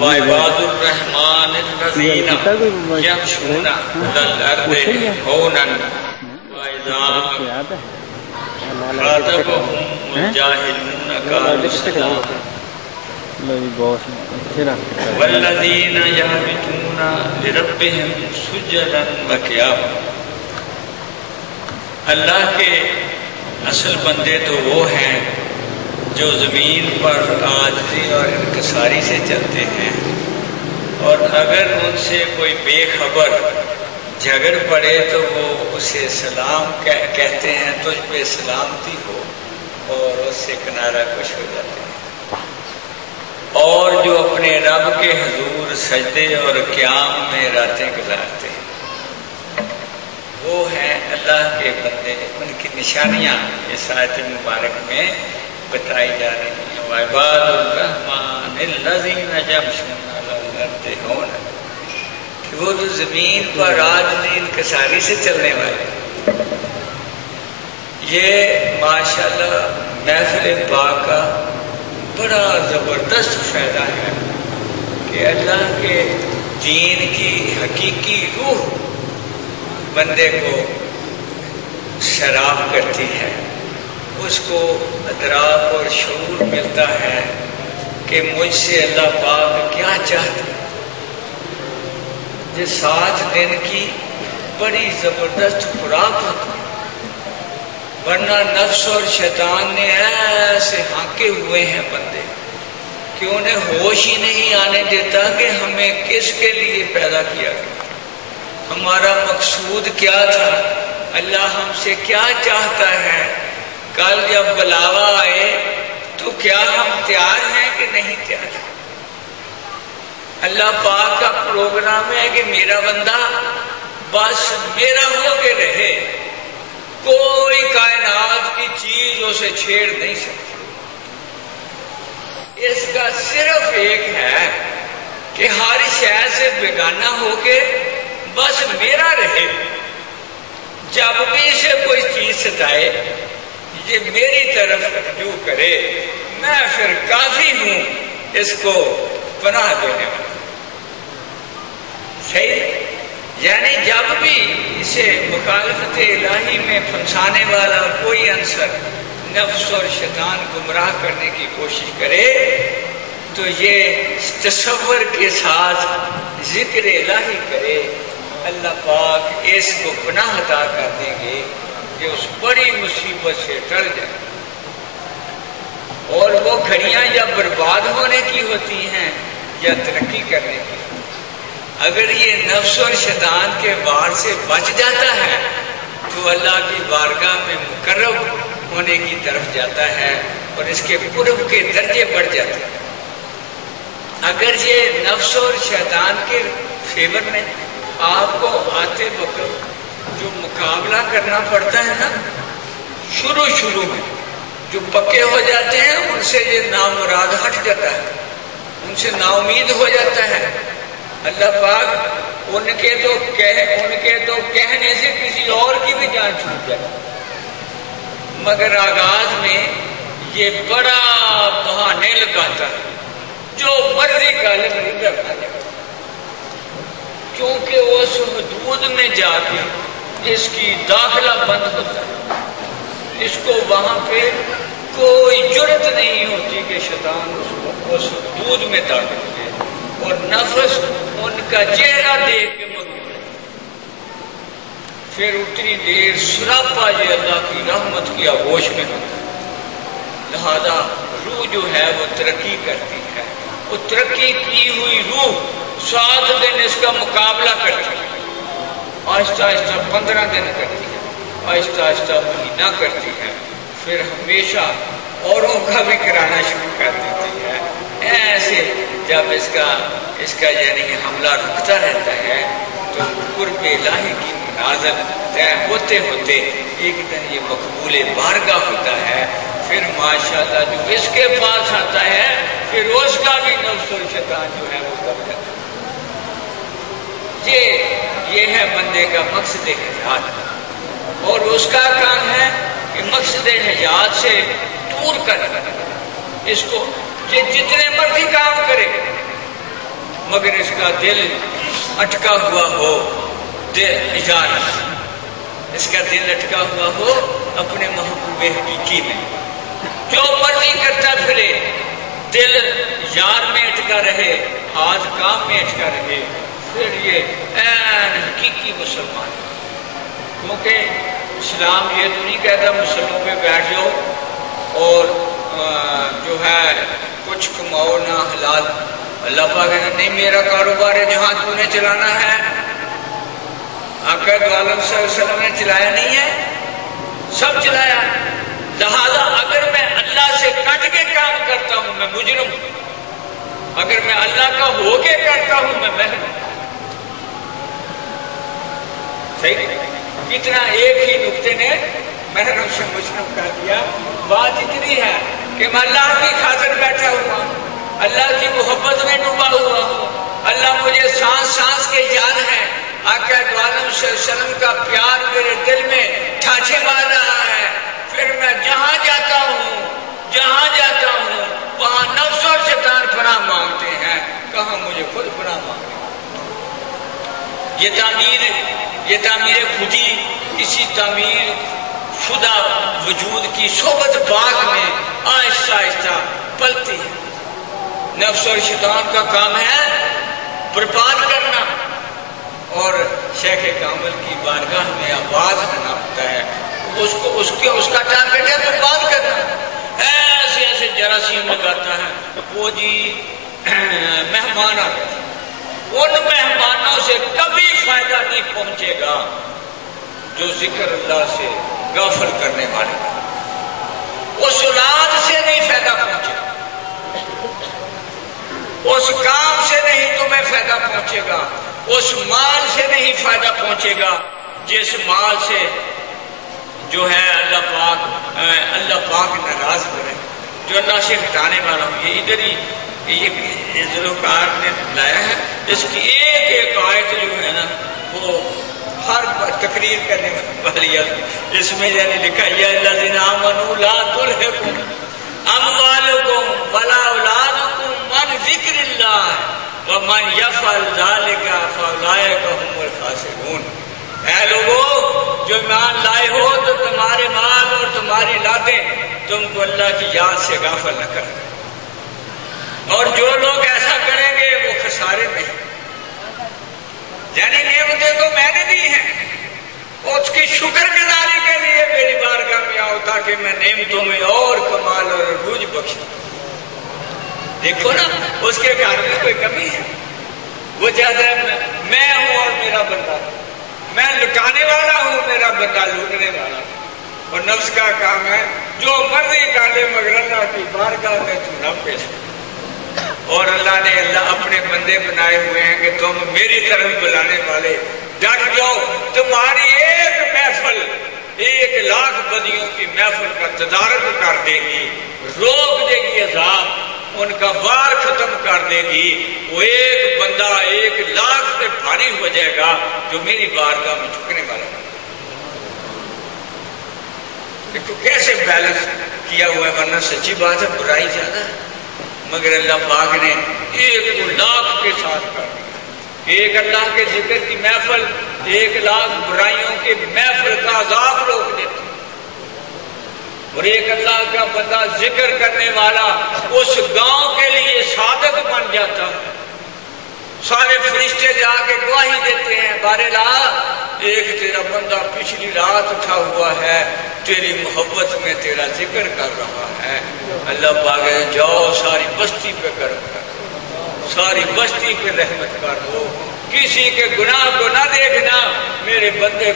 وعباد الرحمن الذین یمشون علی الارض ہونا وإذا خاطبهم الجاهلون قالوا سلاما والذین یبیتون لربهم سجدا وقیاما۔ اللہ کے اصل بندے تو وہ ہیں جو زمین پر عاجزی اور انکساری سے چلتے ہیں، اور اگر ان سے کوئی بے خبر جھگڑ پڑے تو وہ اسے سلام کہتے ہیں، تجھ پہ سلامتی ہو، اور اس سے کنارہ کش ہو جاتے ہیں۔ اور جو اپنے رب کے حضور سجدے اور قیام میں راتیں گزارتے ہیں، وہ ہیں اللہ کے بندے۔ ان کی نشانیاں اس آیت مبارک میں بتائی جا رہی ہیں۔ وعباد الرحمن الذین یمشون علی الارض ہونا، کہ وہ جو زمین پر عاجزی انکساری سے چلنے والے۔ یہ ماشاءاللہ محفل پاک کا بڑا زبردست فائدہ ہے کہ اللہ کے دین کی حقیقی روح بندے کو شراب کرتی ہے، اس کو ادراک اور شعور ملتا ہے کہ مجھ سے اللہ پاک کیا چاہتے ہیں۔ یہ 7 دن کی بڑی زبردست خوراک ہوتی ہے، ورنہ نفس اور شیطان نے ایسے ہانکے ہوئے ہیں بندے کہ انہیں ہوش ہی نہیں آنے دیتا کہ ہمیں کس کے لیے پیدا کیا گیا، ہمارا مقصود کیا تھا، اللہ ہم سے کیا چاہتا ہے، کل جب بلاوا آئے تو کیا ہم تیار ہیں کہ نہیں تیار ہیں۔ اللہ پاک کا پروگرام ہے کہ میرا بندہ بس میرا ہو کے رہے، کوئی کائنات کی چیز اسے چھیڑ نہیں سکتی۔ اس کا صرف ایک ہے کہ ہر شے سے بیگانہ ہو کے بس میرا رہے، جب بھی اسے کوئی چیز ستائے یہ میری طرف رجوع کرے، میں پھر کافی ہوں اس کو پناہ دینے والا۔ صحیح؟ یعنی جب بھی اسے مخالفت الہی میں پھنسانے والا کوئی عنصر نفس اور شیطان گمراہ کرنے کی کوشش کرے تو یہ تصور کے ساتھ ذکر الہی کرے، اللہ پاک اس کو پناہ عطا کر دیں گے کہ اس بڑی مصیبت سے ٹل جائے۔ اور وہ گھڑیاں یا برباد ہونے کی ہوتی ہیں یا ترقی کرنے کی۔ اگر یہ نفس اور شیطان کے وار سے بچ جاتا ہے تو اللہ کی بارگاہ میں مقرب ہونے کی طرف جاتا ہے اور اس کے قرب کے درجے بڑھ جاتے ہیں۔ اگر یہ نفس اور شیطان کے فیور میں آپ کو آتے وقت جو مقابلہ کرنا پڑتا ہے نا، شروع میں جو پکے ہو جاتے ہیں ان سے یہ نامراد ہٹ جاتا ہے، ان سے نا امید ہو جاتا ہے۔ اللہ پاک ان کے تو کہنے سے کسی اور کی بھی جان چھوٹ جائے، مگر آغاز میں یہ بڑا بہانے لگاتا ہے، جو مرضی کا ادھر کھا جائے، کیونکہ اس حدود میں جا کے اس کی داخلہ بند ہوتا ہے، اس کو وہاں پہ کوئی جرت نہیں ہوتی کہ شیطان اس کو اس حدود میں داخل ہو، اور نفس ان کا چہرہ دیکھ کے مغرور ہے۔ پھر اتنی دیر سراپا یہ اللہ کی رحمت کی آغوش میں ہوتا ہے، لہذا روح جو ہے وہ ترقی کرتی ہے، وہ ترقی کی ہوئی روح 7 دن اس کا مقابلہ کرتی ہے، آہستہ آہستہ 15 دن کرتی ہے، آہستہ آہستہ مہینہ کرتی ہے، پھر ہمیشہ اوروں کا بھی کرانا شروع کر دیتی ہے۔ ایسے جب اس کا یعنی حملہ رکتا رہتا ہے تو قرب الہی کی منازل طے ہوتے ہوتے ایک دن یہ مقبول بارگاہ ہوتا ہے، پھر ماشاءاللہ جو اس کے پاس آتا ہے پھر اس کا بھی نفس و شیطان جو ہے وہ دب جاتا ہے۔ یہ ہے بندے کا مقصد حیات، اور اس کا کام ہے کہ مقصد حیات سے دور کرنا، اس کو یہ جتنے مرضی کام کرے مگر اس کا دل اٹکا ہوا ہو اس کا دل اٹکا ہوا ہو اپنے محبوب حقیقی میں. جو مرضی کرتا پھرے دل یار میں اٹکا رہے ہاتھ کام میں اٹکا رہے پھر یہ این حقیقی مسلمان. کیونکہ اسلام یہ تو نہیں کہتا مسلموں پہ بیٹھ جاؤ اور جو ہے کچھ کماؤ نہ حلال. اللہ پاک کہتا نہیں میرا کاروبار ہے جہاں تو نے چلانا ہے. آقا دو عالم صلی اللہ علیہ وسلم نے چلایا نہیں ہے؟ سب چلایا. لہذا اگر میں اللہ سے کٹ کے کام کرتا ہوں میں مجرم ہوں. اگر میں اللہ کا ہو کے کرتا ہوں میں محروم. صحیح کتنا ایک ہی نقطے نے محرم سے مجرم کر دیا. بات اتنی ہے کہ میں اللہ کی خاطر بیٹھا ہوا ہوں, اللہ کی محبت میں ڈوبا ہوا ہوں. اللہ مجھے سانس سانس کے جان ہے. آقا دو عالم صلی اللہ علیہ وسلم کا پیار میرے دل میں ٹھاٹھے مار رہا ہے. پھر میں جہاں جاتا ہوں وہاں نفس اور شیطان پناہ مانگتے ہیں. کہاں مجھے خود پناہ مانگتے ہیں. یہ تعمیر خودی کسی تعمیر شدہ وجود کی صحبت باغ میں آہستہ آہستہ پلتی ہے. نفس اور شیطان کا کام ہے برباد کرنا اور شیخ کامل کی بارگاہ میں آواز کرنا ہوتا ہے. اس کا ٹارگیٹ ہے برباد کرنا. ایسے ایسے جراثیم لگاتا ہے. وہ جی مہمان آ گئے, ان مہمانوں سے کبھی فائدہ نہیں پہنچے گا جو ذکر اللہ سے غافل کرنے والے. اس اولاد سے نہیں فائدہ پہنچے گا, اس کام سے نہیں تمہیں فائدہ پہنچے گا, اس مال سے نہیں فائدہ پہنچے گا جس مال سے جو ہے اللہ پاک ناراض کرے, جو اللہ سے ہٹانے والا ہو. یہ ادھر ہی ذوالفقار نے لایا ہے. اس کی ایک ایک آیت جو ہے نا وہ ہر تقریر کرنے والی ہے. اس میں یعنی لکھا یا الذین آمنوا لا تلہکم اموالکم ولا اولادکم عن ذکر اللہ ومن یفعل ذلک فاولئک هم الخاسرون. اے لوگوں جو ایمان لائے ہو تو تمہارے مال اور تمہاری اولادیں تم کو اللہ کی یاد سے غافل نہ کریں, اور جو لوگ ایسا کریں گے وہ خسارے میں. یعنی نعمتیں تو میں نے دی ہیں, اس کی شکر گزاری کے لیے میری بارگاہ میں آؤ تاکہ میں نعمتوں میں اور کمال اور عروج بخشوں. دیکھو نا اس کے گھر میں کوئی کمی ہے. وہ چاہتا ہے میں ہوں اور میرا بندہ, میں لٹانے والا ہوں میرا بندہ لوٹنے والا. اور نفس کا کام ہے جو مرضی کر لے مگر اللہ کی بارگاہ میں تو نہ پیش. اور اللہ نے اپنے بندے بنائے ہوئے ہیں کہ تم میری طرف بلانے والے ڈٹ جاؤ. تمہاری ایک محفل 1,00,000 بدیوں کی محفل کا تدارک کر دے گی, روک دے گی عذاب, ان کا وار ختم کر دے گی. وہ ایک بندہ 1,00,000 سے بھاری ہو جائے گا جو میری بارگاہ میں جھکنے والا ہے. دیکھو کیسے بیلنس کیا ہوا ہے. ورنہ سچی بات ہے برائی زیادہ ہے مگر اللہ پاک نے 1,00,000 کے ساتھ کر دیا. ایک اللہ کے ذکر کی محفل 1,00,000 برائیوں کی محفل کا عذاب روک دیتی. اور ایک اللہ کا بندہ ذکر کرنے والا اس گاؤں کے لیے صادق بن جاتا ہے. سارے فرشتے جا کے گواہی دیتے ہیں بارلا ایک تیرا بندہ پچھلی رات اٹھا ہوا ہے, تیری محبت میں تیرا ذکر کر رہا ہے. اللہ پاک جاؤ ساری بستی پہ کرم کر, ساری بستی پہ رحمت کر دو, کسی کے گناہ کو نہ دیکھنا, میرے بندے